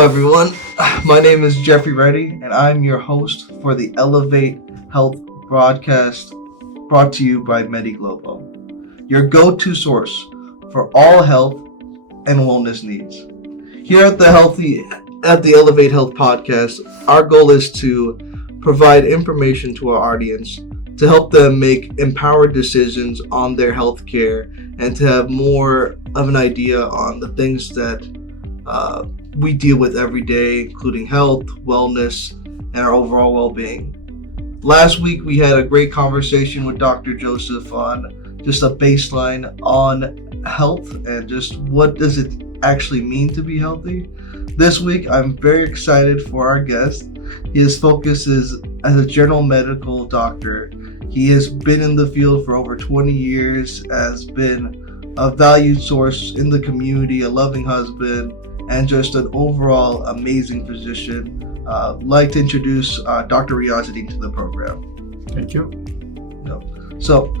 Hello, everyone. My name is Jeffrey Reddy, and I'm your host for the Elevate Health broadcast brought to you by MediGlobo, your go-to source for all health and wellness needs. Here at the Elevate Health podcast, our goal is to provide information to our audience to help them make empowered decisions on their health care and to have more of an idea on the things that we deal with every day, including health, wellness, and our overall well-being. Last week, we had a great conversation with Dr. Joseph on just a baseline on health and just what does it actually mean to be healthy. This week, I'm very excited for our guest. His focus is as a general medical doctor. He has been in the field for over 20 years, has been a valued source in the community, a loving husband, and just an overall amazing physician. I'd like to introduce Dr. Riyazudeen to the program. Thank you. So,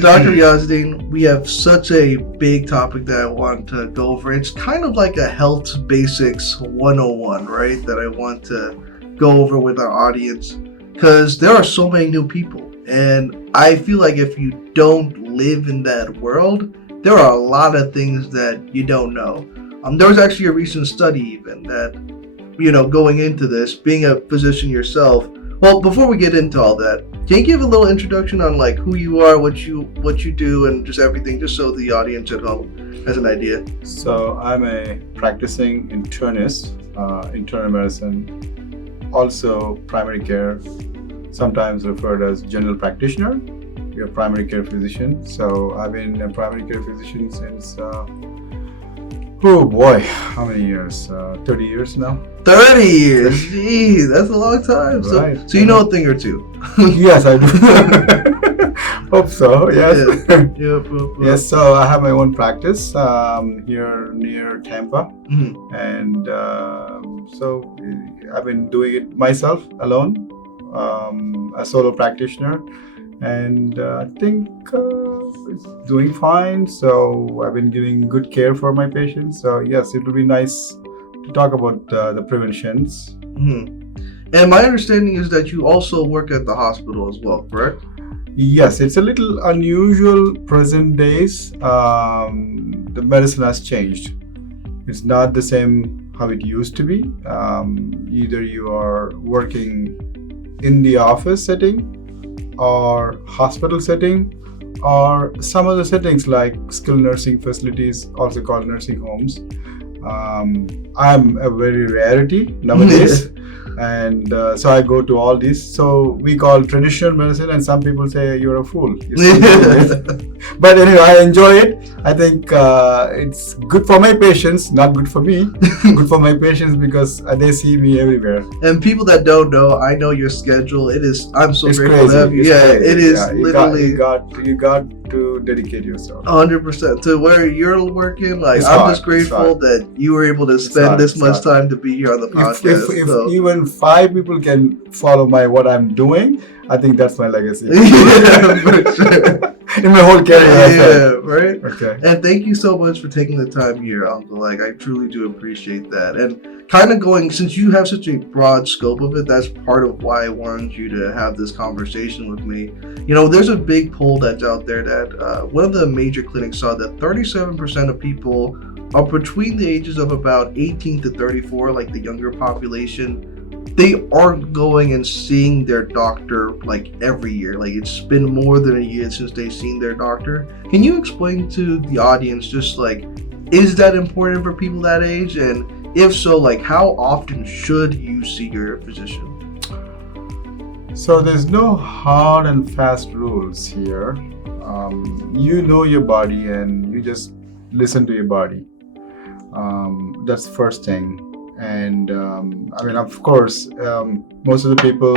Dr. Riyazudeen, we have such a big topic that I want to go over. It's kind of like a health basics 101, right? That I want to go over with our audience because there are so many new people. And I feel like if you don't live in that world, there are a lot of things that you don't know. There was actually a recent study even that, going into this, being a physician yourself. Well, before we get into all that, can you give a little introduction on like who you are, what you do, and just everything, just so the audience at home has an idea? So I'm a practicing internist, internal medicine, also primary care, sometimes referred as general practitioner. You're a primary care physician. So I've been a primary care physician since how many years? 30 years now. 30 years? Jeez, that's a long time. Right. So you know a thing or two. Yes, I do. Hope so, yes. Yeah. Yes, so I have my own practice here near Tampa. Mm-hmm. And so I've been doing it myself alone, a solo practitioner. And I think it's doing fine. So I've been giving good care for my patients. So yes, it will be nice to talk about the preventions. Mm-hmm. And my understanding is that you also work at the hospital as well, correct? Yes, it's a little unusual present days. The medicine has changed. It's not the same how it used to be. Either you are working in the office setting or hospital setting or some other settings like skilled nursing facilities, also called nursing homes. I'm a very rarity nowadays. And so I go to all these. So we call traditional medicine, and some people say you're a fool. But anyway, I enjoy it. I think it's good for my patients, not good for me. Good for my patients because they see me everywhere. And people that don't know, I know your schedule. I'm so it's grateful crazy. to have you. It is literally. You got to dedicate yourself 100% to where you're working. Like it's I'm hard. just grateful that you were able to spend this much time to be here on the podcast. If even 5 people can follow what I'm doing, I think that's my legacy. Yeah, for sure. In my whole career. Yeah, right? Okay. And thank you so much for taking the time here, Uncle. Like, I truly do appreciate that. And kind of since you have such a broad scope of it, that's part of why I wanted you to have this conversation with me. There's a big poll that's out there that one of the major clinics saw that 37% of people are between the ages of about 18 to 34, like the younger population. They aren't going and seeing their doctor like every year. Like it's been more than a year since they've seen their doctor. Can you explain to the audience just like, is that important for people that age? And if so, like how often should you see your physician? So there's no hard and fast rules here. You know your body and you just listen to your body. That's the first thing. And of course, most of the people,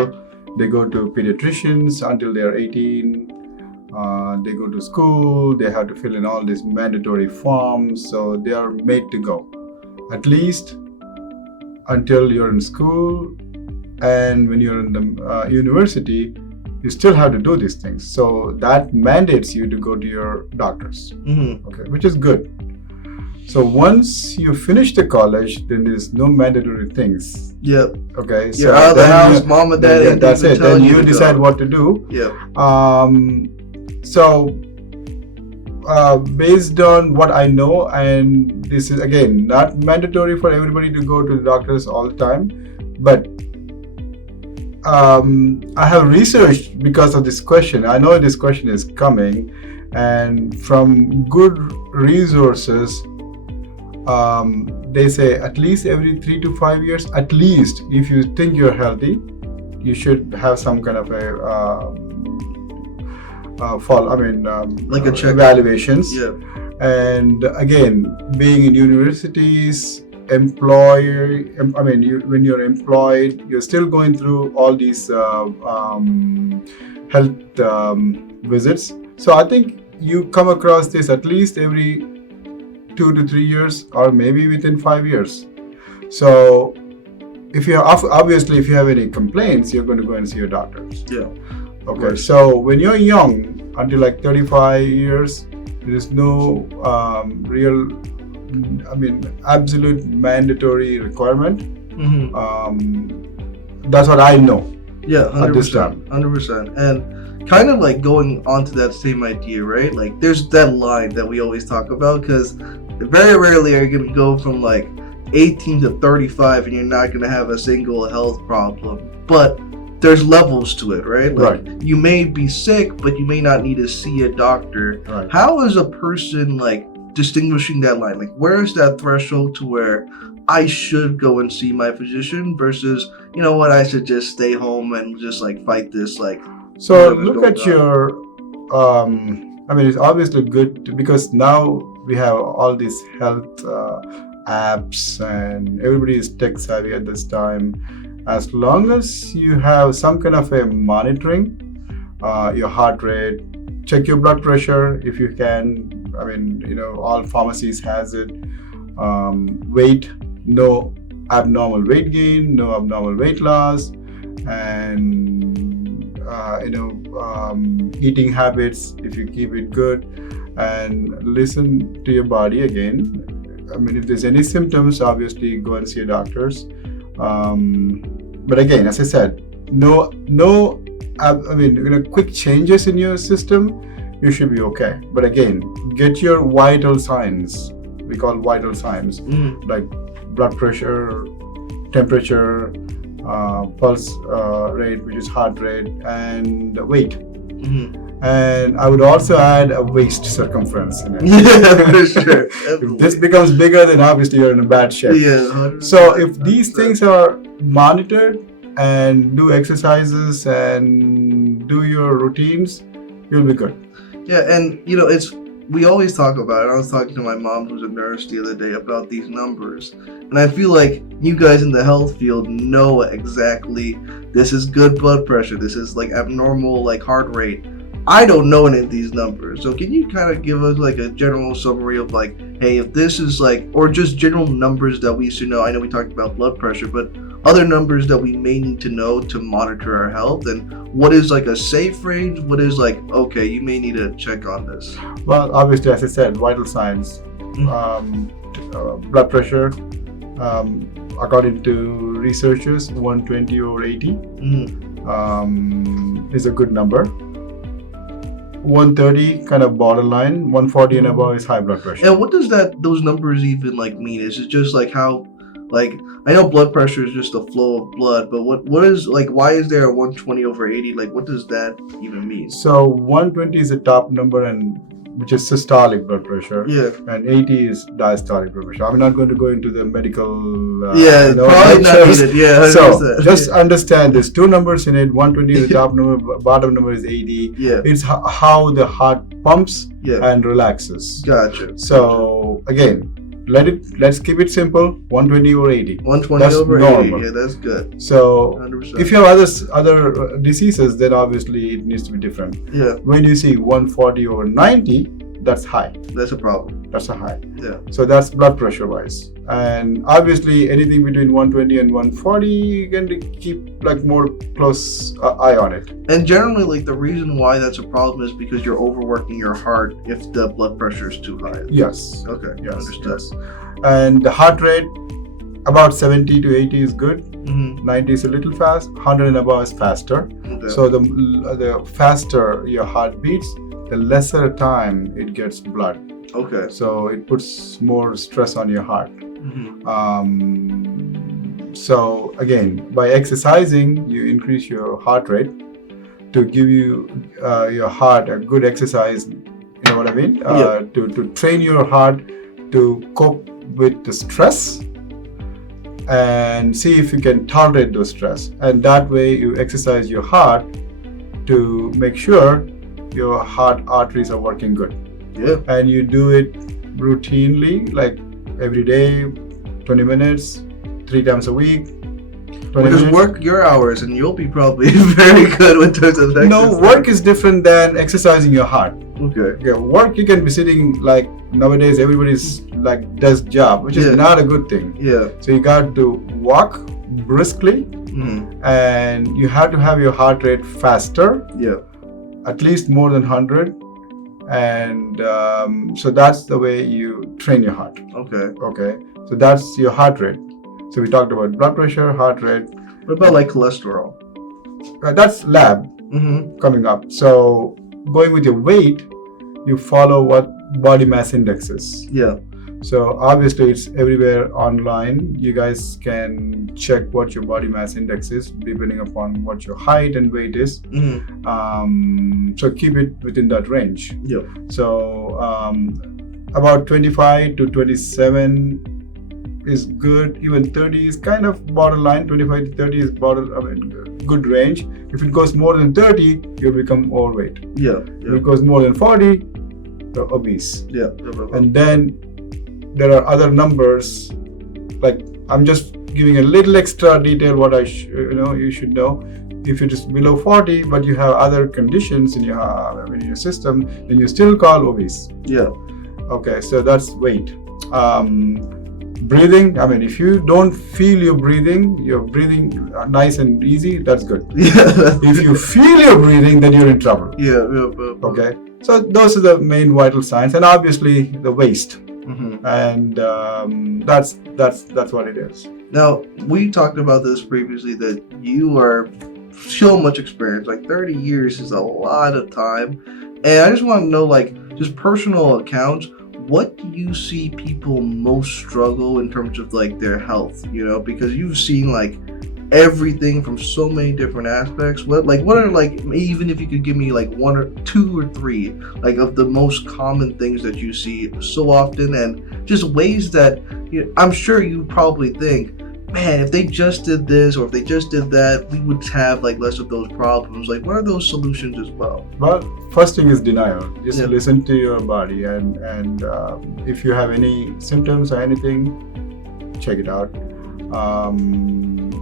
they go to pediatricians until they are 18. They go to school, they have to fill in all these mandatory forms. So they are made to go, at least until you're in school. And when you're in the university, you still have to do these things. So that mandates you to go to your doctors, Mm-hmm. okay, which is good. So once you finish the college, then there's no mandatory things. Yep. Okay. You're out of the house, mom and dad. ain't That's even it. Then telling you to decide go. what to do. Yep. So based on what I know, and this is again not mandatory for everybody to go to the doctors all the time, but I have researched because of this question. I know this question is coming, and from good resources, they say at least every 3 to 5 years, at least if you think you're healthy, you should have some kind of a Like a check. evaluations. Yeah. And again, being in universities, when you're employed, you're still going through all these health visits. So I think you come across this at least every 2 to 3 years, or maybe within 5 years. So if you obviously if you have any complaints, you're going to go and see your doctors. Yeah. Okay. Right. So when you're young, until like 35 years, there is no absolute mandatory requirement. Mm-hmm. That's what I know. Yeah, 100%. At this time. 100%. And kind of like going on to that same idea, right? Like there's that line that we always talk about, because very rarely are you going to go from like 18 to 35 and you're not going to have a single health problem. But there's levels to it, right? Like you may be sick, but you may not need to see a doctor. Right. How is a person like distinguishing that line? Like where is that threshold to where I should go and see my physician versus, you know what, I should just stay home and just like fight this like. So look at your it's obviously good because now we have all these health apps and everybody is tech savvy at this time. As long as you have some kind of a monitoring, your heart rate, check your blood pressure if you can. All pharmacies has it. Weight, no abnormal weight gain, no abnormal weight loss, and eating habits, if you keep it good, and listen to your body again. If there's any symptoms, obviously go and see your doctors. But again, as I said, quick changes in your system, you should be okay. But again, get your vital signs. We call vital signs like blood pressure, temperature, pulse rate, which is heart rate, and weight. And I would also add a waist circumference in it. Yeah, for sure. If this becomes bigger, then obviously you're in a bad shape. Yeah. 100%. So if these things are monitored and do exercises and do your routines, you'll be good. Yeah, and we always talk about it. I was talking to my mom, who's a nurse, the other day about these numbers. And I feel like you guys in the health field know exactly this is good blood pressure, this is like abnormal like heart rate. I don't know any of these numbers. So can you kind of give us like a general summary of like, hey, if this is like, or just general numbers that we should know? I know we talked about blood pressure, but other numbers that we may need to know to monitor our health, and what is like a safe range? What is like, okay, you may need to check on this? Well, obviously, as I said, vital signs, blood pressure, according to researchers, 120 over 80 is a good number. 130 kind of borderline, 140 and above is high blood pressure. And what does those numbers even like mean? Is it just like how, like, I know blood pressure is just the flow of blood, but what is like, why is there a 120 over 80? Like, what does that even mean? So 120 is the top number, and which is systolic blood pressure. Yeah. And 80 is diastolic blood pressure. I'm not going to go into the medical. Probably not needed. Yeah. 100%. So just understand there's two numbers in it. 120 is the top number, bottom number is 80. Yeah. It's how the heart pumps and relaxes. Gotcha. So again, let's keep it simple. 120 over 80. 120 that's over normal. 80. Yeah, that's good. So 100%. if you have other diseases, then obviously it needs to be different. Yeah. When you see 140 over 90, that's high. That's a problem. That's a high. Yeah. So that's blood pressure wise. And obviously anything between 120 and 140, you can keep like more close eye on it. And generally, like the reason why that's a problem is because you're overworking your heart if the blood pressure is too high. Yes. Okay. Yes. Understood. Yes. And the heart rate, about 70 to 80 is good. Mm-hmm. 90 is a little fast. 100 and above is faster. Okay. So the faster your heart beats, the lesser time it gets blood. Okay. So it puts more stress on your heart. Mm-hmm. So again, by exercising, you increase your heart rate to give you your heart a good exercise. You know what I mean? Yeah. To train your heart to cope with the stress and see if you can tolerate those stress. And that way, you exercise your heart to make sure your heart arteries are working good. Yeah. And you do it routinely, like every day, 20 minutes, 3 times a week. 20 Just minutes. work your hours and you'll be probably very good with terms of exercise. No, work is different than exercising your heart. Okay. Okay, work you can be sitting like nowadays everybody's like does job, which is Yeah. not a good thing. Yeah. So you got to walk briskly Mm-hmm. and you have to have your heart rate faster, Yeah. at least more than 100. And so that's the way you train your heart. Okay. Okay, so that's your heart rate. So we talked about blood pressure, heart rate. What about like cholesterol? That's lab Mm-hmm. coming up. So going with your weight, you follow what body mass index is. Yeah. So obviously it's everywhere online. You guys can check what your body mass index is depending upon what your height and weight is. Mm-hmm. So keep it within that range. Yeah. So about 25 to 27 is good. Even 30 is kind of borderline. 25 to 30 is good range. If it goes more than 30, you become overweight. Yeah. If it goes more than 40, you're obese. Yeah. And then there are other numbers. Like I'm just giving a little extra detail what you should know. If it is below 40, but you have other conditions in your system, then you still call obese. Yeah. Okay, so that's weight. Breathing, I mean, if you don't feel you're breathing nice and easy, that's good. Yeah. If you feel you're breathing, then you're in trouble. Yeah. Okay, so those are the main vital signs, and obviously the waist, Mm-hmm. and that's what it is. Now, we talked about this previously that you are so much experience, like 30 years is a lot of time. And I just want to know, like, just personal accounts, what do you see people most struggle in terms of like their health, because you've seen like everything from so many different aspects. What are like, even if you could give me like 1 or 2 or 3 like of the most common things that you see so often, and just ways that I'm sure you probably think, man, if they just did this or if they just did that, we would have like less of those problems. Like, what are those solutions as well? Well, first thing is denial. Just Yeah. listen to your body, and if you have any symptoms or anything, check it out.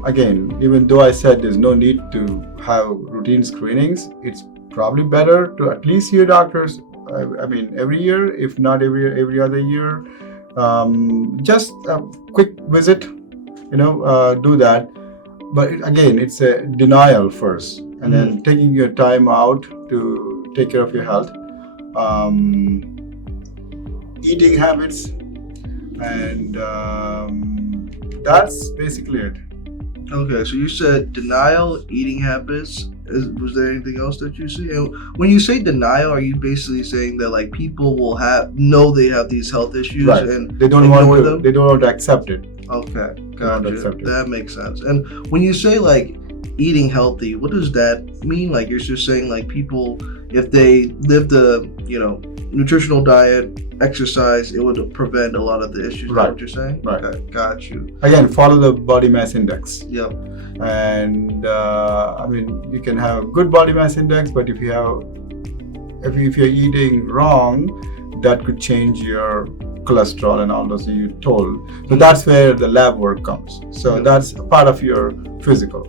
Again, even though I said there's no need to have routine screenings, it's probably better to at least see your doctors. I mean, every year, if not every other year. Just a quick visit. Do that. But again, it's a denial first, and then taking your time out to take care of your health, eating habits, and that's basically it. Okay, so you said denial, eating habits. Was there anything else that you see? And when you say denial, are you basically saying that like people will know they have these health issues Right. and They don't ignore want to. them? They don't want to accept it. Okay, Not gotcha. accepted. That makes sense. And when you say like eating healthy, what does that mean? Like you're just saying like people, if they lived a nutritional diet, exercise, it would prevent a lot of the issues. Is that Right. what you're saying? Right. Okay, got you. Again, follow the body mass index. Yep. And you can have a good body mass index, but if you're eating wrong, that could change your cholesterol and all those things you told. So that's where the lab work comes. So Yeah. that's a part of your physical.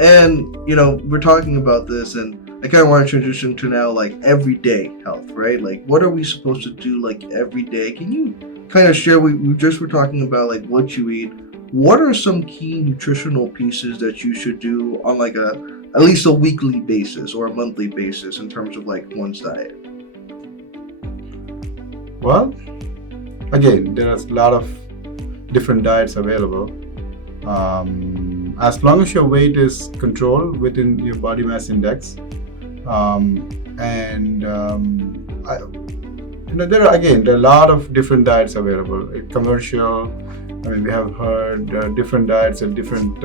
And we're talking about this, and I kind of want to transition to now like everyday health, right? Like, what are we supposed to do like every day? Can you kind of share? We just were talking about like what you eat. What are some key nutritional pieces that you should do on like at least a weekly basis or a monthly basis in terms of like one's diet? Well, again, there are a lot of different diets available. As long as your weight is controlled within your body mass index, there are a lot of different diets available. Commercial, I mean, we have heard different diets at different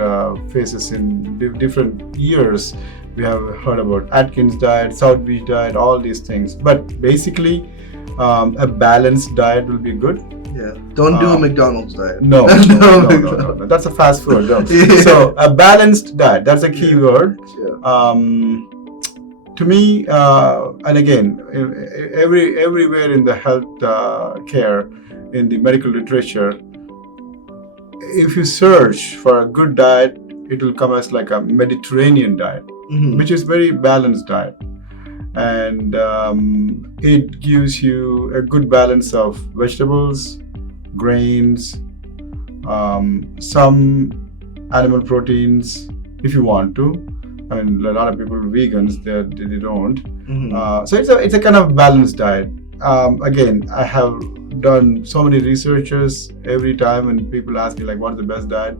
phases in different years. We have heard about Atkins diet, South Beach diet, all these things. But basically, a balanced diet will be good. Yeah, don't do a McDonald's diet. No, no. That's a fast food. No. Yeah. So a balanced diet, that's a key word. Yeah. To me, and again, everywhere in the health care, in the medical literature, if you search for a good diet, it will come as like a Mediterranean diet, which is very balanced diet. And it gives you a good balance of vegetables, grains, some animal proteins if you want to. I mean, a lot of people are vegans, they don't. So it's a kind of balanced diet. Again, I have done so many researches. Every time when people ask me like what's the best diet,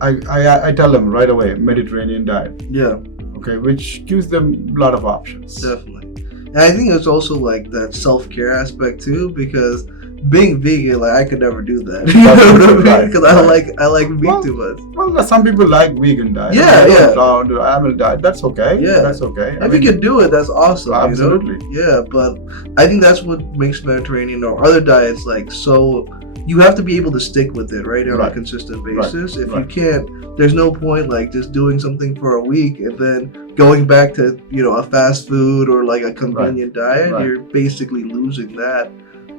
I tell them right away, Mediterranean diet. Yeah. Okay, which gives them a lot of options. Definitely. And I think it's also like that self-care aspect too, because being vegan, like I could never do that. You know what I mean? Because I like meat too much. Well, some people like vegan diet. Yeah. Don't do animal diet. That's okay. Yeah, that's okay. If you can do it, that's awesome. Absolutely. You know? Yeah, but I think that's what makes Mediterranean or other diets like so. You have to be able to stick with it, right, on a consistent basis. If you can't, there's no point like just doing something for a week and then going back to a fast food or like a convenient diet. You're basically losing that.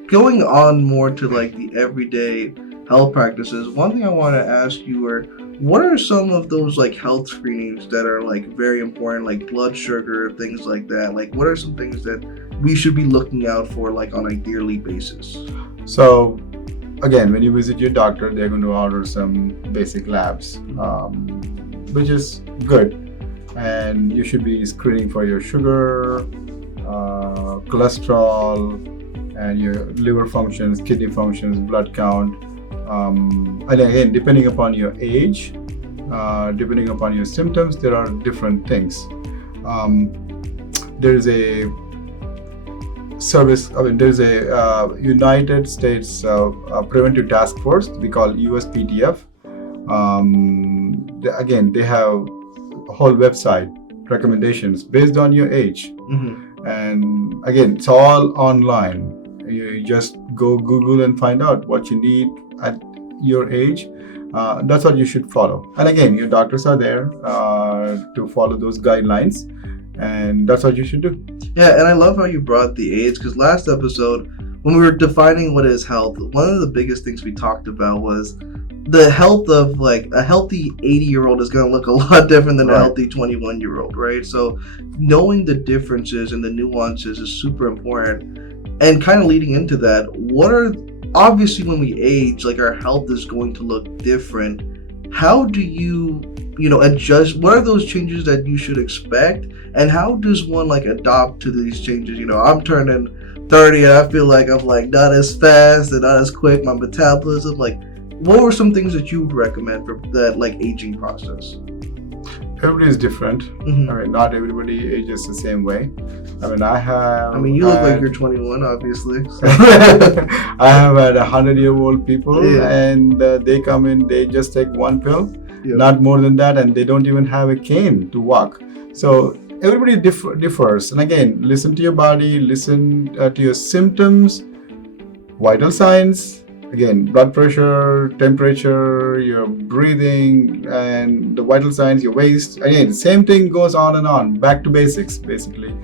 Going on more to like the everyday health practices, one thing I want to ask you are, what are some of those like health screenings that are like very important, like blood sugar, things like that? Like, what are some things that we should be looking out for like on a yearly basis? So, again, when you visit your doctor, they're going to order some basic labs, which is good. And you should be screening for your sugar, cholesterol, and your liver functions, kidney functions, blood count. And again, depending upon your age, depending upon your symptoms, there are different things. There is a there's a United States Preventive Task Force, we call USPTF. They have a whole website, recommendations based on your age. And again, it's all online. You just go Google and find out what you need at your age. That's what you should follow. And again, your doctors are there to follow those guidelines, and that's what you should do. Yeah, and I love how you brought the age, because last episode, when we were defining what is health, one of the biggest things we talked about was the health of like a healthy 80-year-old is going to look a lot different than a healthy 21-year-old, right? So knowing the differences and the nuances is super important. And kind of leading into that, obviously when we age, like our health is going to look different. How do you adjust? What are those changes that you should expect? And how does one like adopt to these changes? I'm turning 30 and I feel like I'm like not as fast and not as quick, my metabolism. Like, what were some things that you would recommend for that like aging process? Everybody is different. I mean, not everybody ages the same way. You look like you're 21, obviously. So. I have had 100-year-old people, and they come in, they just take one pill, not more than that, and they don't even have a cane to walk. So everybody differs. And again, listen to your body, listen to your symptoms, vital signs. Again, blood pressure, temperature, your breathing, and the vital signs, your waist. Again, the same thing goes on and on, back to basics, basically.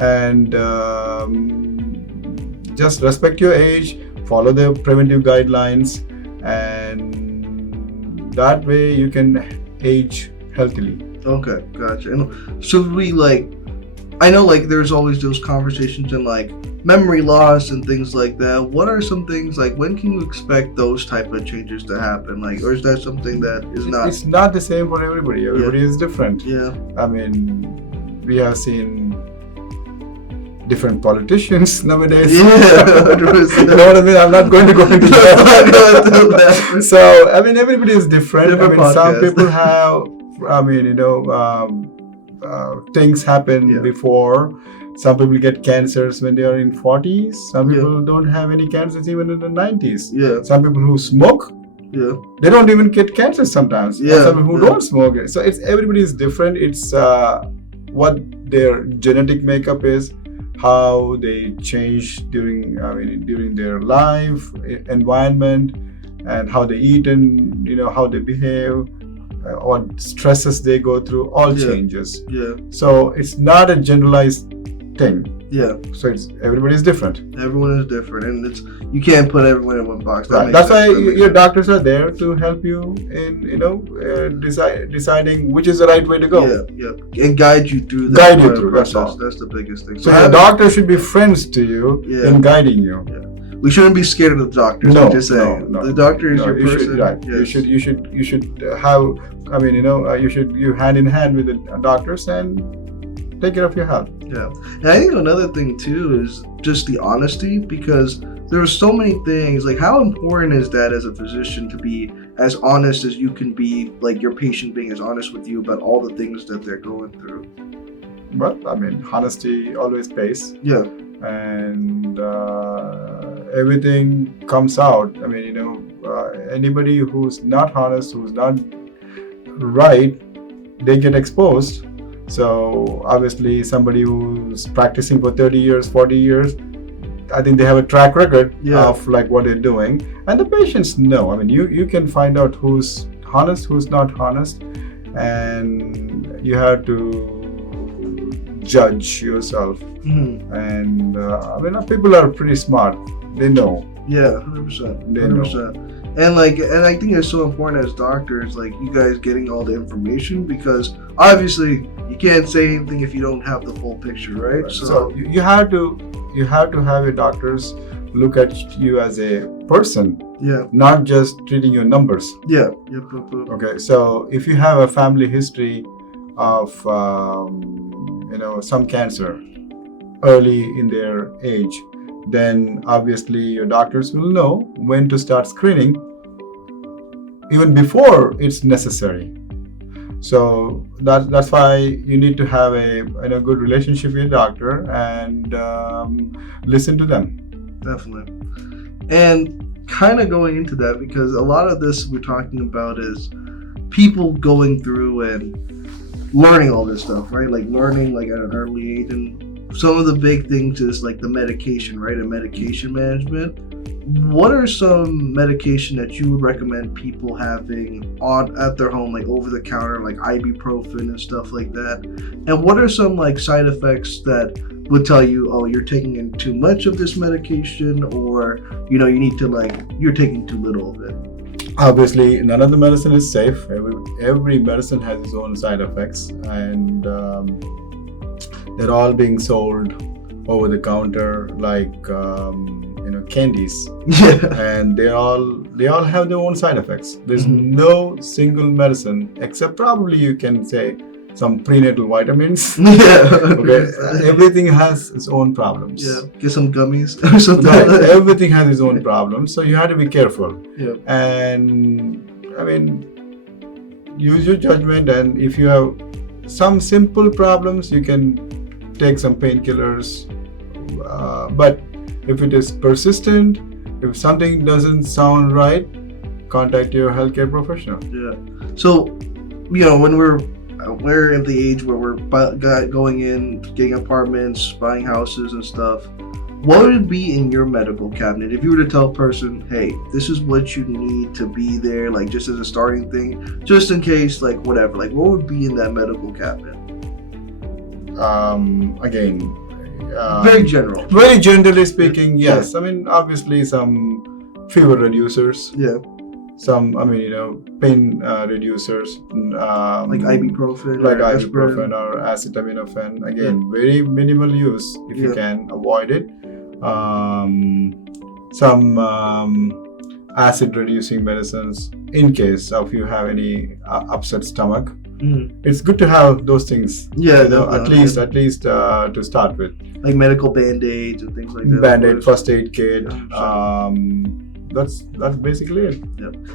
And just respect your age, follow the preventive guidelines, and that way you can age healthily. Okay, gotcha. And should we like I know like there's always those conversations in like memory loss and things like that. What are some things like when can you expect those type of changes to happen? Like, or is that something that is not? It's not the same for everybody. Everybody is different. Yeah. I mean, we have seen different politicians nowadays. Yeah. You know what I mean? I'm not going to go into that. So, I mean, everybody is different. Different I mean, some podcast. people have, I mean, things happen before. Some people get cancers when they are in 40s. Some people don't have any cancers even in the 90s. Yeah. Some people who smoke, they don't even get cancer sometimes. Yeah. Some people who don't smoke. So it's everybody is different. It's what their genetic makeup is, how they change during their life, environment, and how they eat and how they behave, what stresses they go through, all changes. Yeah. So it's not a generalized thing. Yeah. So it's everybody is different. Everyone is different, and you can't put everyone in one box. Right. That's why your doctors are there to help you in deciding which is the right way to go. Yeah, and guide you through that. Guide you through. That's all. That's the biggest thing. So your doctor should be friends to you in guiding you. Yeah. We shouldn't be scared of the doctors. No, I'm just saying. no. The doctor is your You person. should, right. Yes. You should have. I mean, you hand in hand with the doctors and take care of your health. Yeah, and I think another thing too is just the honesty, because there are so many things. Like, how important is that as a physician to be as honest as you can be, like your patient being as honest with you about all the things that they're going through. But I mean, honesty always pays. Yeah. And everything comes out. I mean, anybody who's not honest, who's not right, they get exposed. So obviously somebody who's practicing for 30 years, 40 years, I think they have a track record of like what they're doing. And the patients know. I mean, you can find out who's honest, who's not honest, and you have to judge yourself. Mm-hmm. And I mean, people are pretty smart. They know. Yeah, 100%. They 100%. know. And I think it's so important as doctors, like you guys getting all the information, because obviously you can't say anything if you don't have the full picture, right? So you have to have your doctors look at you as a person, not just treating your numbers. Yeah. Okay, so if you have a family history of some cancer early in their age, then obviously your doctors will know when to start screening even before it's necessary. So that's why you need to have a good relationship with your doctor and listen to them. Definitely. And kind of going into that, because a lot of this we're talking about is people going through and learning all this stuff, right? Like learning like at an early age, and some of the big things is like the medication, right? And medication management. What are some medication that you would recommend people having at their home, like over the counter, like ibuprofen and stuff like that? And what are some like side effects that would tell you, oh, you're taking in too much of this medication, or you need to you're taking too little of it? Obviously, none of the medicine is safe. Every medicine has its own side effects, and they're all being sold over the counter like candies. And they all have their own side effects. There's no single medicine, except probably you can say some prenatal vitamins. Okay. Everything has its own problems. Get some gummies or something. Right. Everything has its own problems, so you have to be careful. And I mean, use your judgment, and if you have some simple problems, you can take some painkillers, but if it is persistent, if something doesn't sound right, contact your healthcare professional. So when we're at the age where we're going in, getting apartments, buying houses and stuff, what would be in your medical cabinet if you were to tell a person, hey, this is what you need to be there, like just as a starting thing, just in case, like whatever, like what would be in that medical cabinet? Again, very general. Very generally speaking, yes. I mean, obviously some fever reducers. some, pain reducers, Like ibuprofen, like or ibuprofen aspirin. or acetaminophen. Again, very minimal use if you Yeah. can avoid it. Some acid reducing medicines in case of you have any upset stomach. Mhm. It's good to have those things. Yeah, at definitely. least to start with. Like medical band-aids and things like that. Band-aid, first aid kit. 100%. That's basically it.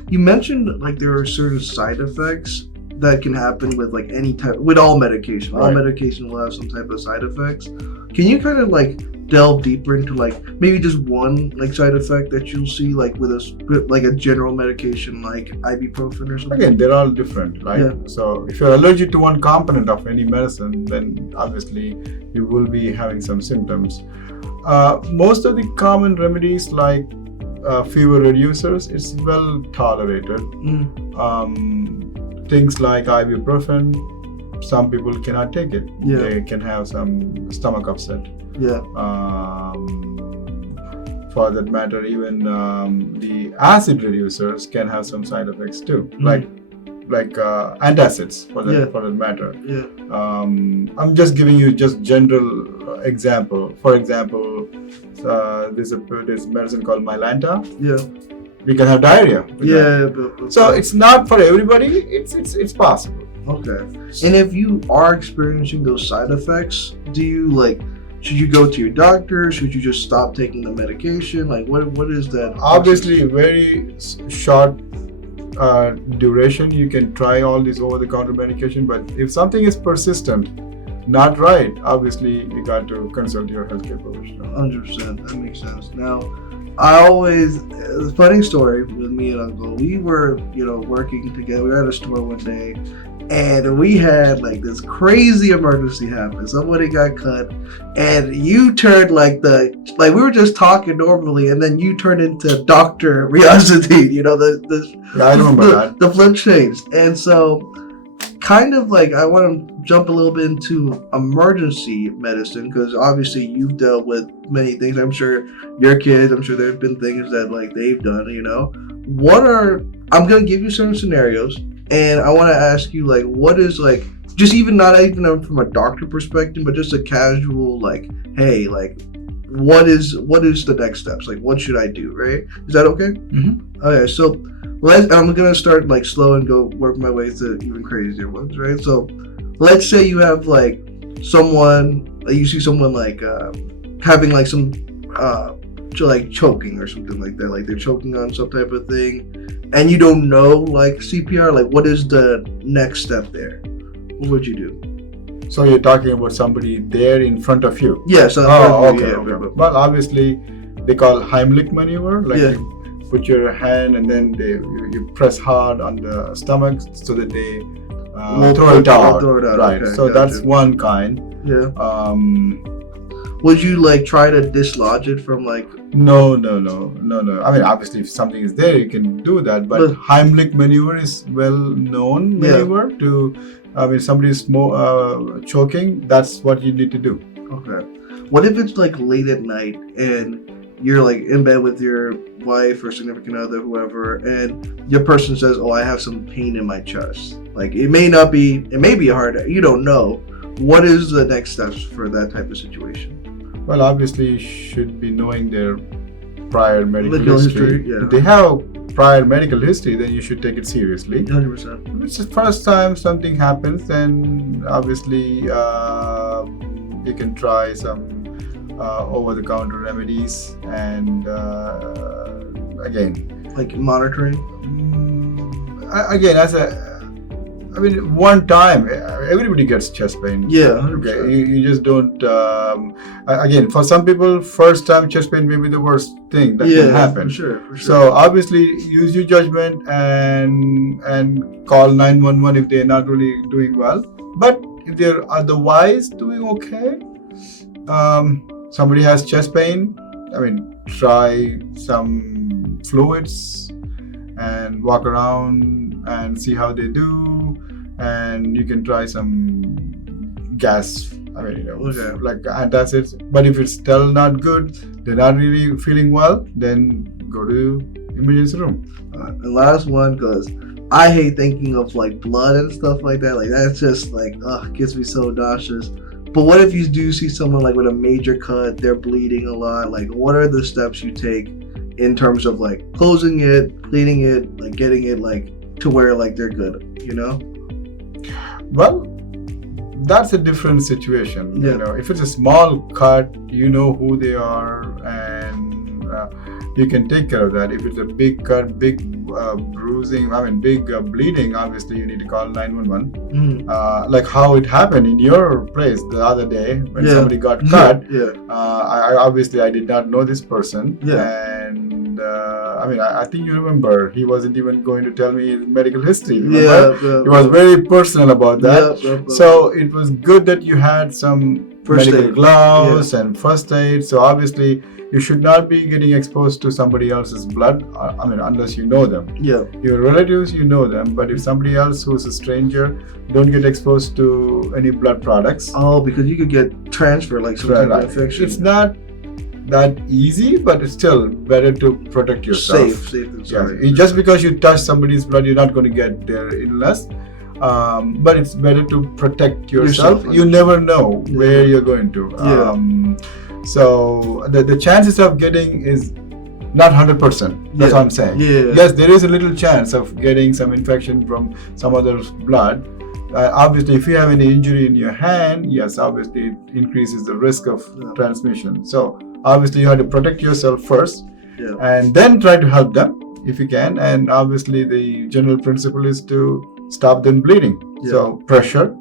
You mentioned like there are certain side effects that can happen with like any type, with all medication. All Right. medication will have some type of side effects. Can you kind of like delve deeper into like maybe just one like side effect that you'll see like with a general medication like ibuprofen or something? Again, they're all different, right? Yeah. So if you're allergic to one component of any medicine, then obviously you will be having some symptoms. Most of the common remedies like fever reducers, it's well tolerated. Things like ibuprofen, some people cannot take it. Yeah. They can have some stomach upset. Yeah. For that matter, even the acid reducers can have some side effects too, like antacids for that matter. Yeah. I'm just giving you just general example. For example, there's medicine called Mylanta. Yeah. We can have diarrhea with that. Yeah. But, So it's not for everybody. It's possible. okay. And if you are experiencing those side effects, do you like? Should you go to your doctor? Should you just stop taking the medication? Like, what is that? Obviously, very short duration. You can try all these over-the-counter medication, but if something is persistent, not right, obviously you got to consult your healthcare professional. 100%. That makes sense. Now, I always, the funny story with me and Uncle, we were, working together. We were at a store one day, and we had like this crazy emergency happen. Somebody got cut, and you turned like we were just talking normally, and then you turned into Dr. Riyazudeen. Yeah, I remember that. The flip changed, and so kind of like I want to jump a little bit into emergency medicine because obviously you've dealt with many things. I'm sure your kids, I'm sure there have been things that like they've done. I'm gonna give you certain scenarios. And I want to ask you, like, what is, like, just even not even from a doctor perspective, but just a casual, like, hey, like, what is the next steps? Like, what should I do, right? Is that okay? Mm-hmm. Okay, so I'm going to start, like, slow and go work my way to even crazier ones, right? So let's say you have, like, you see someone, like, having, like, some, like, choking or something like that. Like, they're choking on some type of thing. And you don't know, like, CPR, like, what is the next step there? What would you do? So you're talking about somebody there in front of you? Yes. Okay. Well, obviously, they call Heimlich maneuver. Like, you put your hand and then you press hard on the stomach so that they throw it out. Right. Okay, so that's one kind. Yeah. Would you, like, try to dislodge it from, like... No. I mean, obviously, if something is there, you can do that. But Heimlich maneuver is well-known maneuver to... I mean, somebody is choking, that's what you need to do. Okay. What if it's, like, late at night and you're, like, in bed with your wife or significant other, whoever, and your person says, oh, I have some pain in my chest. Like, it may be a heart attack. You don't know. What is the next steps for that type of situation? Well, obviously, you should be knowing their prior medical history. Yeah. If they have prior medical history, then you should take it seriously. 100%. If it's the first time something happens, then obviously you can try some over-the-counter remedies and again. Like monitoring? Again, one time everybody gets chest pain. Yeah, 100%. Okay, you just don't. Again, for some people, first time chest pain may be the worst thing that can happen. For sure. So obviously, use your judgment and call 911 if they're not really doing well. But if they're otherwise doing okay, somebody has chest pain. Try some fluids and walk around and see how they do. And you can try some gas, like antacids. But if it's still not good, they're not really feeling well, then go to emergency room. And last one, because I hate thinking of like blood and stuff like that. Like that's just like, gets me so nauseous. But what if you do see someone like with a major cut, they're bleeding a lot? Like, what are the steps you take in terms of like closing it, cleaning it, like getting it like to where like they're good, you know? Well, that's a different situation. Yeah. You know, if it's a small cut, you know who they are, and you can take care of that. If it's a big cut, big bruising, big bleeding, obviously you need to call 911. Mm-hmm. Like how it happened in your place the other day when somebody got cut. Yeah. I did not know this person. Yeah. And I think you remember he wasn't even going to tell me his medical history. Yeah. He was very personal about that. So it was good that you had some medical gloves and first aid. So obviously you should not be getting exposed to somebody else's blood. Unless you know them. Yeah. Your relatives, you know them, but if somebody else who's a stranger, don't get exposed to any blood products. Oh, because you could get transferred like some type of infection. It's not that easy, but it's still better to protect yourself. Safe. Just because you touch somebody's blood, you're not going to get their illness. But it's better to protect yourself. You never know where you're going to. So the chances of getting is not 100%. That's what I'm saying. Yes, there is a little chance of getting some infection from some other's blood. Obviously, if you have any injury in your hand, yes, obviously it increases the risk of transmission. So obviously you have to protect yourself first, and then try to help them if you can. And obviously the general principle is to stop them bleeding. So pressure.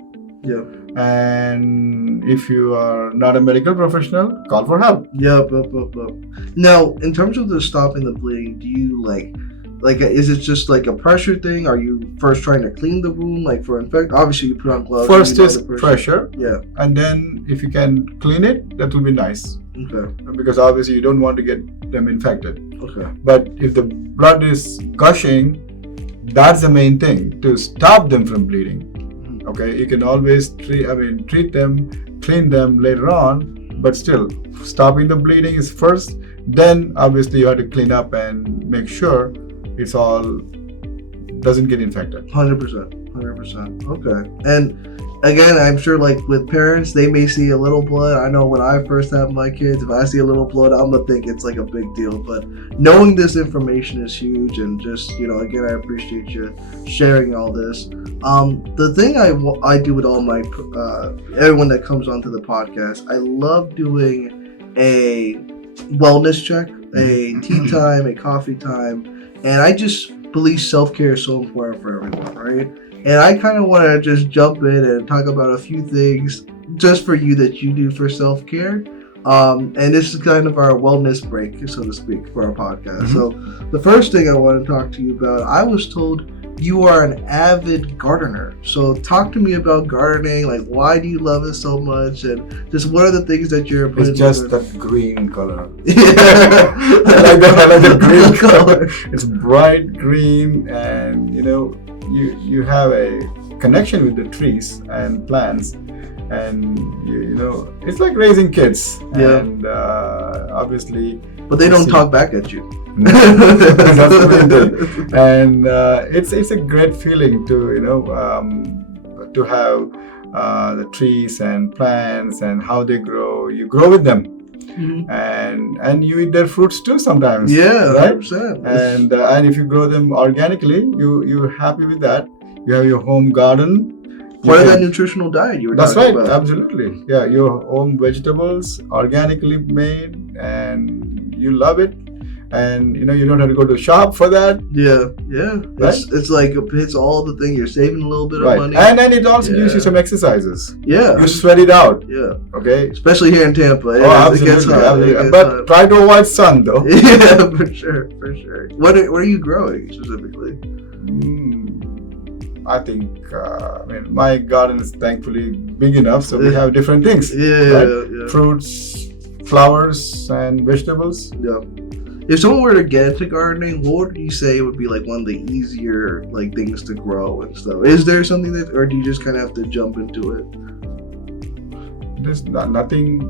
And if you are not a medical professional, call for help. Now, in terms of the stopping the bleeding, do you like is it just like a pressure thing? Are you first trying to clean the wound, like for infect? Obviously, you put on gloves. First is pressure. And then if you can clean it, that will be nice. Okay. Because obviously you don't want to get them infected. Okay. But if the blood is gushing, that's the main thing, to stop them from bleeding. Okay, you can always treat them, clean them later on, but still, stopping the bleeding is first. Then obviously you have to clean up and make sure it's all doesn't get infected. 100%. Okay. And again, I'm sure like with parents, they may see a little blood. I know when I first have my kids, if I see a little blood, I'm gonna think it's like a big deal. But knowing this information is huge, and just again, I appreciate you sharing all this. The thing I do with all my everyone that comes onto the podcast, I love doing a wellness check, a tea time, a coffee time, and I just believe self-care is so important for everyone, right? And I kind of want to just jump in and talk about a few things just for you that you do for self-care. And this is kind of our wellness break, so to speak, for our podcast. So the first thing I want to talk to you about, I was told you are an avid gardener. So talk to me about gardening. Like, why do you love it so much? And just what are the things that you're putting It's just the green color. I like the green color. It's bright green, and you have a connection with the trees and plants, and it's like raising kids. And obviously, but they don't talk back at you. That's the main thing. And it's a great feeling to to have the trees and plants and how they grow. You grow with them. And you eat their fruits too sometimes. Right? 100%. And if you grow them organically, you're happy with that. You have your home garden. Part of that nutritional diet you were talking about. That's right, absolutely. Yeah, your home vegetables, organically made, and you love it. And you don't have to go to a shop for that. Right? It's like it's all the thing. You're saving a little bit of money, and then it also gives you some exercises. You sweat it out. Okay, especially here in Tampa. Absolutely. It gets hot. But try to avoid sun though. For sure. What are you growing specifically? I think my garden is thankfully big enough, so we have different things. Fruits, flowers, and vegetables. If someone were to get into gardening, what would you say would be like one of the easier like things to grow and stuff? Is there something or do you just kind of have to jump into it? There's nothing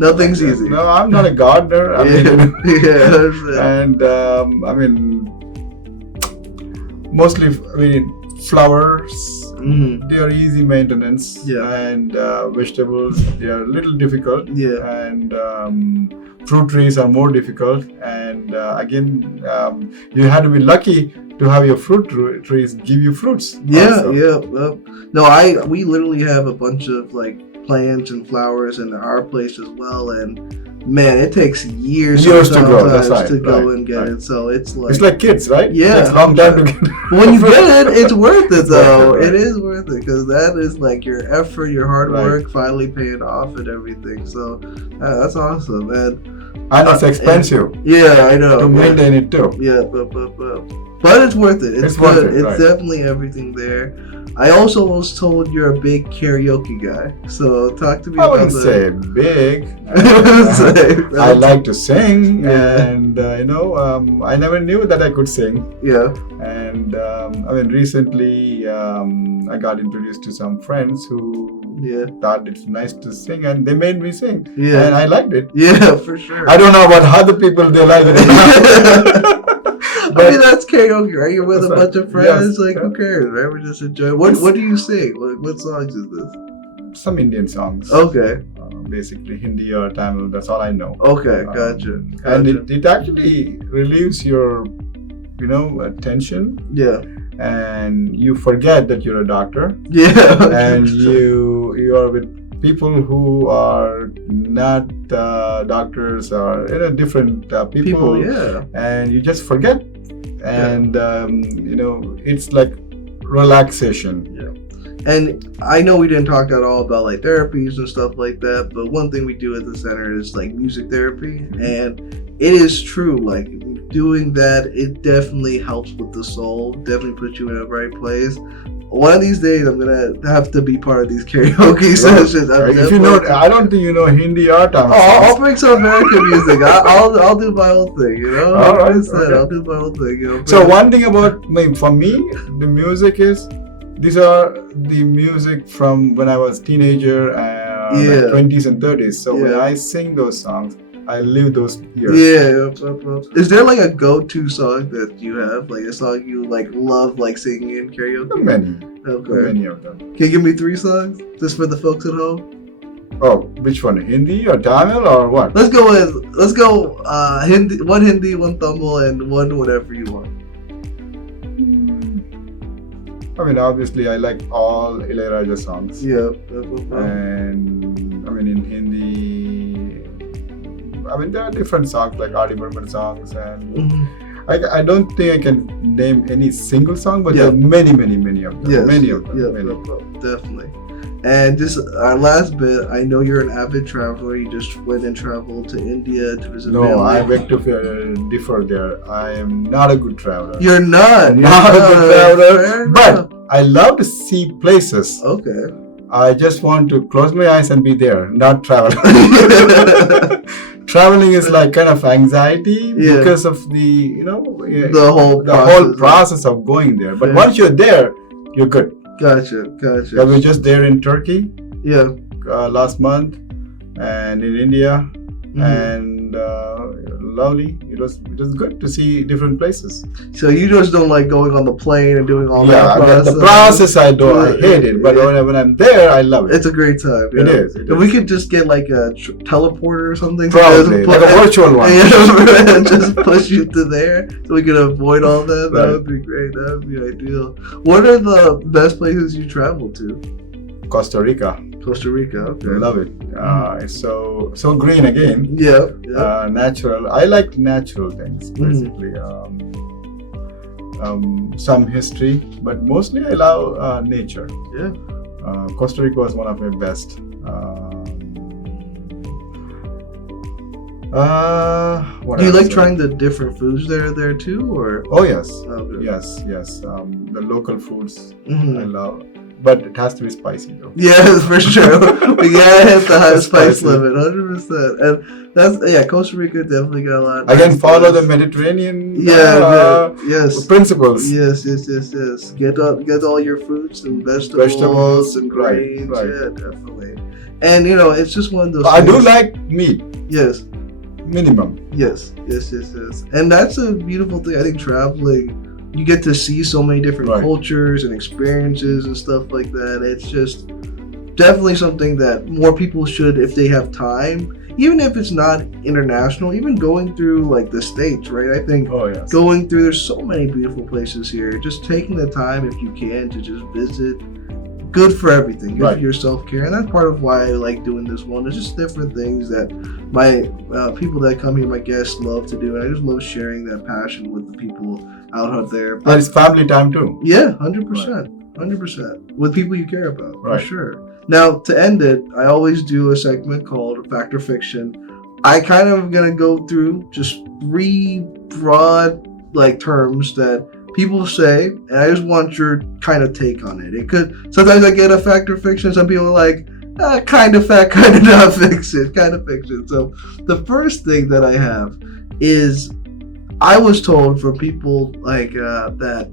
Nothing's easy. No, I'm not a gardener. I mean, yeah. and I mean, mostly, I mean, flowers. Mm-hmm. They are easy maintenance. Yeah. And vegetables, they are a little difficult. Yeah. And fruit trees are more difficult. And again, you have to be lucky to have your fruit trees give you fruits. Yeah, also. yeah. No, we literally have a bunch of like plants and flowers in our place as well, and man, it takes years to grow. sometimes That's right, to go right, and get right. it. So it's like kids, right? Yeah, It takes a long time to get. when you get it, it's worth it though. Right. It is worth it because that is like your effort, your hard Right. work finally paying off and everything. So that's awesome, And it's expensive yeah, I know. to maintain it too. Yeah, but it's worth it. It's worth good. it, It's right. definitely everything there. I also was told you're a big karaoke guy. So talk to me I about wouldn't that. say big. Say, I like to sing, Yeah. and I never knew that I could sing. Yeah. And I mean, recently I got introduced to some friends who Yeah. thought it's nice to sing, and they made me sing, Yeah. and I liked it. Yeah, for sure. I don't know about other people; they like it or not. I mean, that's karaoke, right? You're with a That's bunch right. of friends. Yes. Like, who cares, right? We're just enjoying. What do you sing? What songs is this? Some Indian songs. Okay. Basically Hindi or Tamil. That's all I know. Okay. Gotcha. And it actually relieves your, tension, Yeah. and you forget that you're a doctor, Yeah. and you are with people who are not doctors or different people, Yeah. and you just forget, and it's like relaxation. And I know we didn't talk at all about like therapies and stuff like that, but one thing we do at the center is like music therapy, and it is true. Like doing that, it definitely helps with the soul. Definitely puts you in a right place. One of these days, I'm gonna have to be part of these karaoke sessions. I'm If you know, I don't think you know Hindi or Tamil. I'll bring some American music. I'll do my own thing. You know, All right, okay. okay. I'll do my own thing. You know, So one thing about for me, the music is. These are the music from when I was teenager, like 20s and 30s. So when I sing those songs, I live those years. Yeah. Is there like a go-to song that you have, like a song you like love, like singing in karaoke? Many. Okay. Many of them. Can you give me 3 songs just for the folks at home? Oh, which one? Hindi or Tamil or what? Let's go Hindi, one Tamil, and one whatever you want. I mean, obviously, I like all Ilayaraja songs. Yeah. And I mean, in Hindi, I mean, there are different songs like Adi Burman songs, and I don't think I can name any single song, but there are many of them. Yes. Many of them. Yeah, many. definitely. And just our last bit, I know you're an avid traveler. You just went and traveled to India to visit No, family. I beg to differ there. I am not a good traveler. You're not. Not a good traveler, Fair but enough. I love to see places. Okay. I just want to close my eyes and be there, not travel. Traveling is like kind of anxiety because of the the whole process of going there. But once you're there, you're good. Gotcha. I was just there in Turkey. Yeah. Last month, and in India, and lovely. It was good to see different places. So you just don't like going on the plane and doing all that process? The process I hate it, but when I'm there, I love it. It's a great time. It is. And we could just get like a teleporter or something. Probably, like a virtual one. And just push you to there so we could avoid all that. That Right. would be great. That would be ideal. What are the best places you traveled to? Costa Rica. Costa Rica. Okay. Love it. It's so green again. Yeah. Natural. I like natural things basically. Some history, but mostly I love nature. Yeah. Costa Rica was one of my best. What Do you else? like trying the different foods there too, or? Oh yes, Okay. yes. The local foods Mhm. I love, but it has to be spicy though. Yes, for sure. We gotta hit the high spice Spicy. limit, 100%. And that's Costa Rica definitely got a lot. Of I can nice follow the places. Mediterranean Yes. principles. Yes. Get all your fruits and vegetables Vegetables, and right, grains. right. Yeah, definitely. And it's just one of those. I do things. like meat, Yes. minimum. Yes. And that's a beautiful thing. I think traveling, you get to see so many different Right. cultures and experiences and stuff like that. It's just definitely something that more people should, if they have time, even if it's not international, even going through like the States, right? I think Oh yes. going through, there's so many beautiful places here. Just taking the time, if you can, to just visit. Good for everything. Good Right. for your self-care. And that's part of why I like doing this one. There's just different things that my people that come here, my guests, love to do. And I just love sharing that passion with the people out there. And it's family time too. Yeah, 100%. 100%. With people you care about, for Right. sure. Now, to end it, I always do a segment called Fact or Fiction. I kind of going to go through just 3 broad terms that people say, and I just want your kind of take on it. It could, sometimes I get a fact or fiction. Some people are like, kind of fact, kind of not fiction, kind of fiction. So the first thing that I have is, I was told from people that,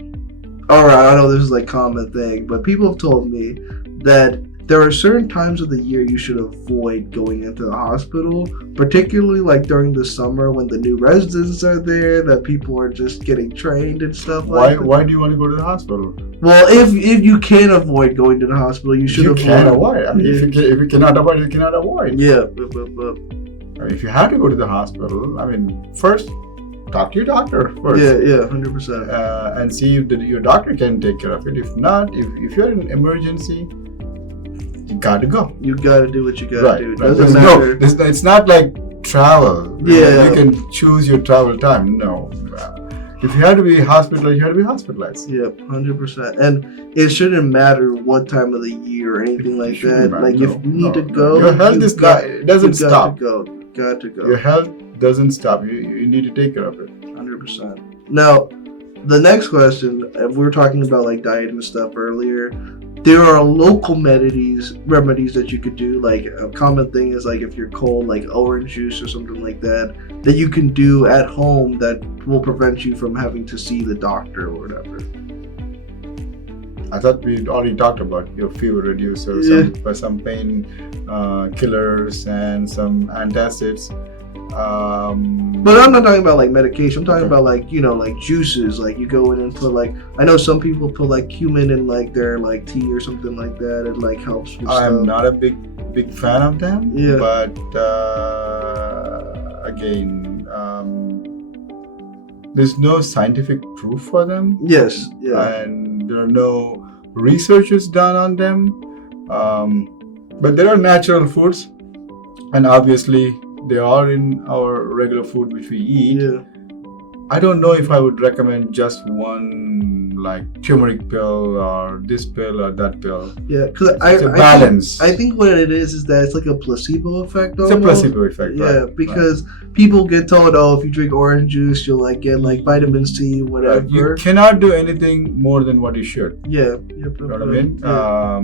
all right, I know this is like common thing, but people have told me that there are certain times of the year you should avoid going into the hospital, particularly like during the summer when the new residents are there, that people are just getting trained and stuff like that. Why do you want to go to the hospital? Well, if you can avoid going to the hospital, you should You avoid. can avoid. I mean, Yeah. if you cannot avoid, you cannot avoid. Yeah. I mean, if you have to go to the hospital, I mean, first talk to your doctor first. Yeah, 100%. And see if your doctor can take care of it. If not, if you're in an emergency, you got to go. You gotta do what you gotta do. It Right. doesn't There's matter. it's not like travel. Yeah. You can choose your travel time. No. If you have to be hospitalized, you have to be hospitalized. Yep, 100%. And it shouldn't matter what time of the year or anything like Shouldn't that. matter. Like, if you need to go, Your health you is got- not, it doesn't you stop. Got to go. Your health doesn't stop. You need to take care of it. 100%. Now, the next question, we were talking about like diet and stuff earlier. There are local remedies that you could do. Like, a common thing is like if you're cold, like orange juice or something like that you can do at home that will prevent you from having to see the doctor or whatever. I thought we already talked about your fever reducer, some pain killers, and some antacids. But I'm not talking about like medication. I'm talking about like juices. Like, you go in and put I know some people put like cumin in like their like tea or something like that. It like helps with I'm stuff. not a big fan of them. Yeah. But again, there's no scientific proof for them. Yes. Yeah. And there are no researches done on them. But there are natural foods, and obviously they are in our regular food which we eat. Yeah. I don't know if I would recommend just one like turmeric pill or this pill or that pill. Yeah. Because It's a balance. I think what it is that it's like a placebo effect. It's a almost. placebo effect. Yeah, right, because people get told, if you drink orange juice, you'll like get like vitamin C, whatever. right. You cannot do anything more than what you should. Yeah. You know what I mean? Yeah.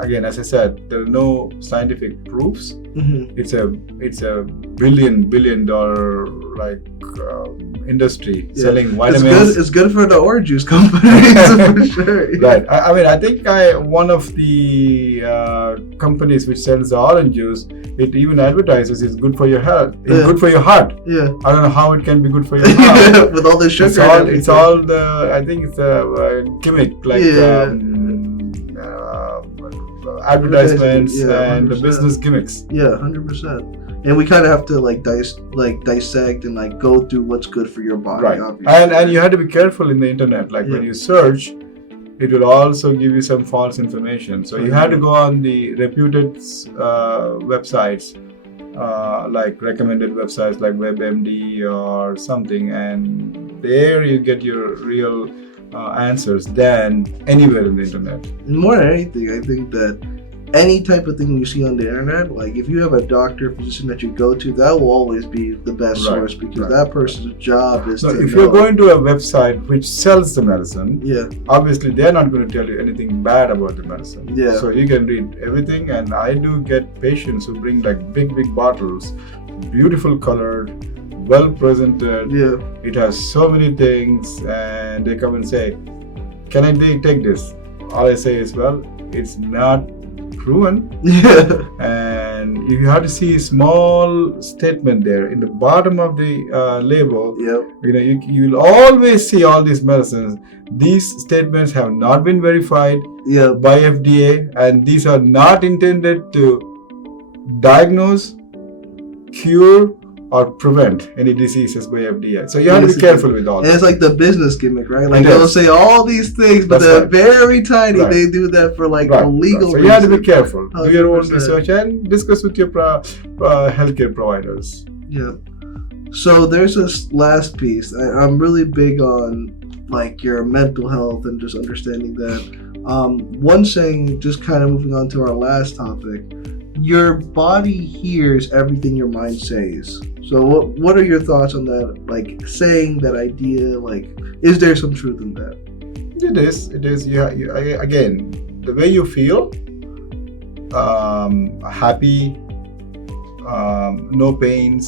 Again, as I said, there are no scientific proofs. Mhm. It's a billion dollar industry Yeah. selling vitamins. It's good for the orange juice companies for sure. Right. I mean, I think one of the companies which sells the orange juice, it even advertises it's good for your health. It's Yeah. good for your heart. Yeah. I don't know how it can be good for your heart. With all the sugar. It's and all. everything. It's all the. I think it's a gimmick, like Yeah. advertisements Yeah, and the 100%. business gimmicks. Yeah, 100%. And we kind of have to dissect and like go through what's good for your body. Right. Obviously. And you have to be careful in the internet. Like when Yeah. you search, it will also give you some false information. So you have to go on the reputed websites, like recommended websites like WebMD or something, and there you get your real answers than anywhere in the internet. And more than anything, I think that any type of thing you see on the internet, like if you have a doctor, physician that you go to, that will always be the best Right, source, because right. that person's job is So to if know. you're going to a website which sells the medicine, Yeah. obviously they're not going to tell you anything bad about the medicine. Yeah. So you can read everything, and I do get patients who bring like big bottles, beautiful colored, well presented. Yeah. It has so many things, and they come and say, "Can I take this?" All I say is, "Well, it's not proven. Yeah. And if you have to see a small statement there in the bottom of the label, Yep. You'll always see all these medicines. These statements have not been verified Yep. by FDA, and these are not intended to diagnose, cure, or prevent any diseases by FDA. So you have to be careful with all and that. it's like the business gimmick, right? Like It they'll is. say all these things, but That's they're right. very tiny. Right. They do that for like Right, a legal So reason. you have to be careful. Do your own 100%. research and discuss with your healthcare providers. Yeah. So there's this last piece. I'm really big on like your mental health and just understanding that. One saying, just kind of moving on to our last topic, your body hears everything your mind says. So what are your thoughts on that? Like saying that idea, like is there some truth in that? It is. Again, the way you feel, happy, no pains,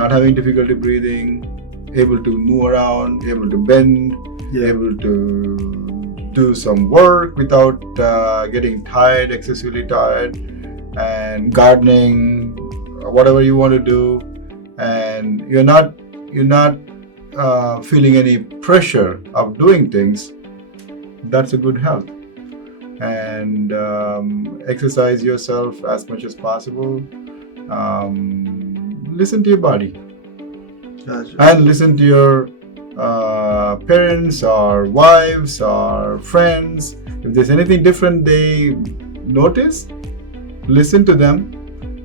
not having difficulty breathing, able to move around, able to bend, able to do some work without getting tired, excessively tired, and gardening, whatever you want to do, and you're not feeling any pressure of doing things. That's a good health. And exercise yourself as much as possible. Listen to your body. Gotcha. And listen to your parents or wives or friends. If there's anything different they notice, listen to them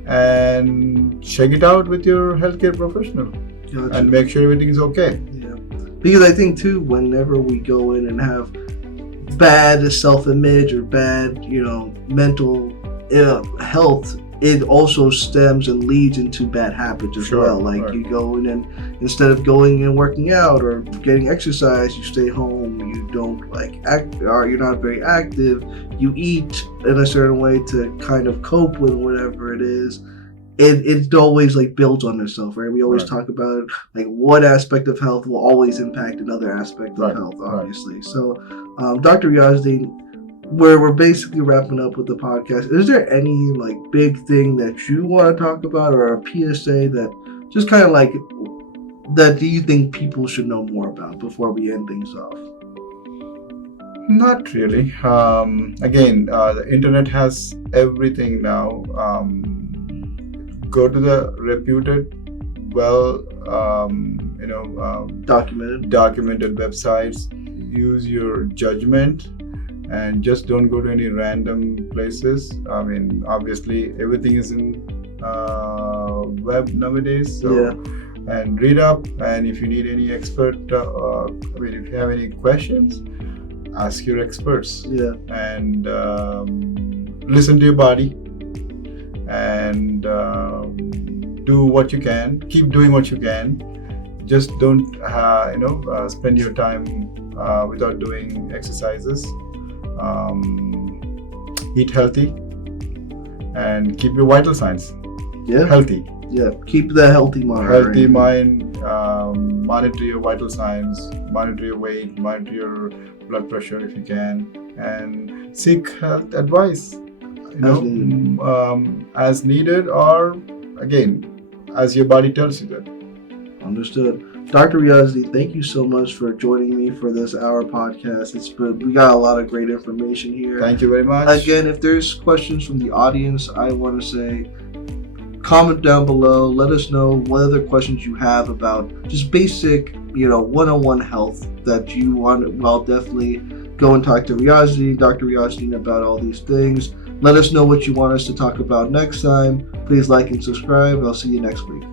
and check it out with your healthcare professional. Gotcha. And make sure everything is okay. Yeah, because I think too, whenever we go in and have bad self-image or bad, mental health, it also stems and leads into bad habits as well. Like right. You go in and instead of going and working out or getting exercise, you stay home. You don't act, or you're not very active. You eat in a certain way to kind of cope with whatever it is. It always builds on itself, right? We always talk about one aspect of health will always impact another aspect of health, obviously. Right. So, Dr. Riyasuddin, we're basically wrapping up with the podcast. Is there any big thing that you want to talk about, or a PSA that just kind of that do you think people should know more about before we end things off? Not really. Again, the internet has everything now. Go to the reputed, documented websites. Use your judgment, and just don't go to any random places. I mean, obviously, everything is in web nowadays. So, yeah. And read up. And if you need any expert, if you have any questions, ask your experts. Yeah. And listen to your body. And do what you can. Keep doing what you can. Just don't, spend your time without doing exercises. Eat healthy and keep your vital signs healthy. Yeah, keep the healthy mind. Healthy mind. Monitor your vital signs. Monitor your weight. Monitor your blood pressure if you can, and seek health advice. As needed, or again, as your body tells you that. Understood. Dr. Riyasuddin, thank you so much for joining me for this hour podcast. We got a lot of great information here. Thank you very much. Again, if there's questions from the audience, I want to say, comment down below. Let us know what other questions you have about just basic, one-on-one health that you want. Well, definitely go and talk to Riyasuddin, Dr. Riyasuddin, about all these things. Let us know what you want us to talk about next time. Please like and subscribe. I'll see you next week.